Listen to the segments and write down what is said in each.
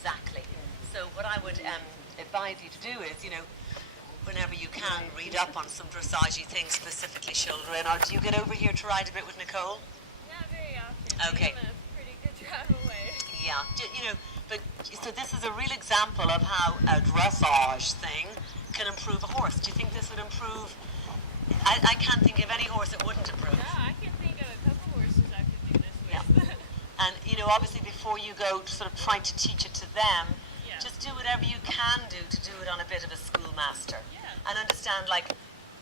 Exactly. So what I would advise you to do is, whenever you can, read up on some dressage things, specifically shoulder in. Or do you get over here to ride a bit with Nicole? Not very often. Okay. I live a pretty good drive away. Yeah, but so this is a real example of how a dressage thing can improve a horse. Do you think this would improve? I can't think of any horse it wouldn't improve. No, I can think of a couple horses I could do this with. Yeah. And obviously before you go to sort of trying to teach it to them, Yeah. just do whatever you can do to do it on a bit of a schoolmaster. Yeah. And understand, like,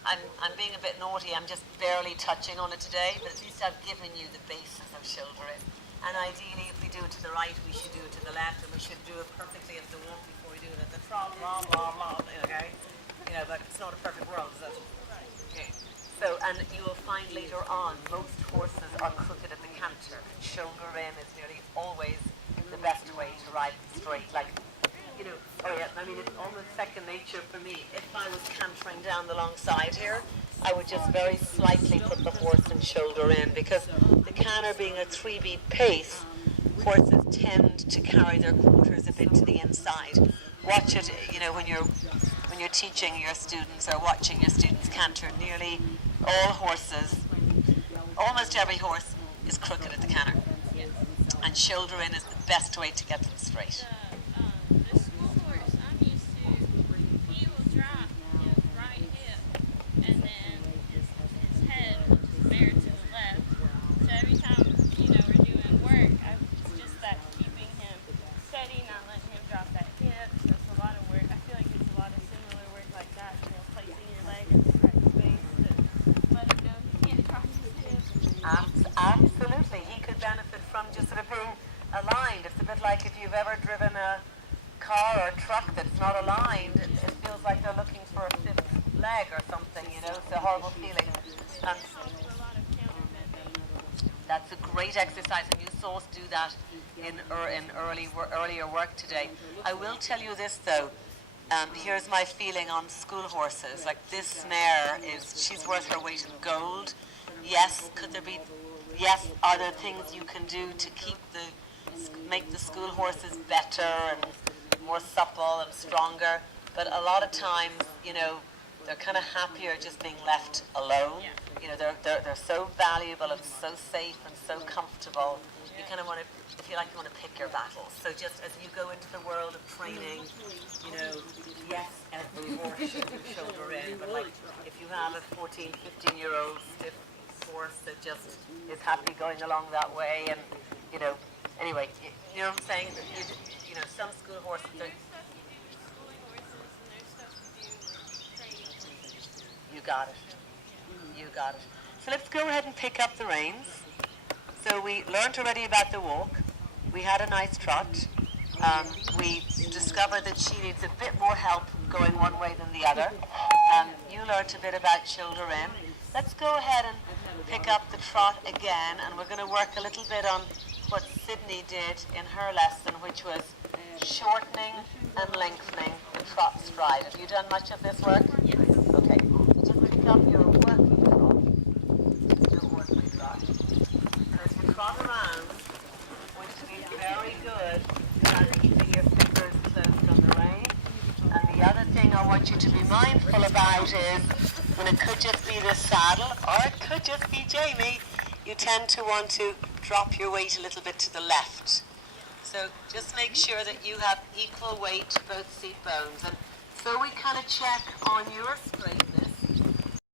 I'm being a bit naughty, I'm just barely touching on it today, but at least I've given you the basis of shouldering. And ideally, if we do it to the right, we should do it to the left, and we should do it perfectly at the walk before we do it at the trot, blah, blah, blah, okay? But it's not a perfect world, is it? Okay. So, and you will find later on, most horses are crooked at the canter. Shoulder in is nearly always the best way to ride straight. Like, oh yeah, I mean, it's almost second nature for me. If I was cantering down the long side here, I would just very slightly put the horse in shoulder in, because the canter being a 3-beat pace, horses tend to carry their quarters a bit to the inside. Watch it, when you're teaching your students or watching your students canter. Nearly all horses, almost every horse, is crooked at the canter, and shoulder in is the best way to get them straight. The school horse I'm used to, he will drop his right hip, and then his head will just bear to the left. So every time, we're doing work, it's just that keeping him steady, not letting him drop that hip. So it's a lot of work. I feel like it's a lot of similar work like that, placing your leg in the correct space to let him know he can't drop his hip. Absolutely. He could benefit from just sort of being aligned. It's a bit like if you've ever driven a car or a truck that's not aligned, it feels like they're looking for a fifth leg or something, It's a horrible feeling. And that's a great exercise, and you saw us do that in earlier work today. I will tell you this though. Here's my feeling on school horses. Like, this mare she's worth her weight in gold. Yes, are there things you can do to make the school horses better and more supple and stronger? But a lot of times, they're kind of happier just being left alone. They're so valuable and so safe and so comfortable. You kind of want to, if you like, you want to pick your battles. So just as you go into the world of training, yes, every horse should do shoulder in, but like if you have a 14, 15-year-old stiff horse that just is happy going along that way, and anyway, you know what I'm saying? Some school horses are. You got it. So let's go ahead and pick up the reins. So we learned already about the walk. We had a nice trot. We discovered that she needs a bit more help going one way than the other. You learned a bit about shoulder in. Let's go ahead and pick up the trot again, and we're going to work a little bit on what Sydney did in her lesson, which was shortening and lengthening the trot stride. Have you done much of this work? Yes. Okay. So just pick up your working trot, your working trot, and as you trot around, which to be very good about keeping your fingers closed on the rein. And the other thing I want you to be mindful about is, when it could just be the saddle, or it could just be Jaimee, you tend to want to drop your weight a little bit to the left. So just make sure that you have equal weight to both seat bones. And so we kind of check on your straightness.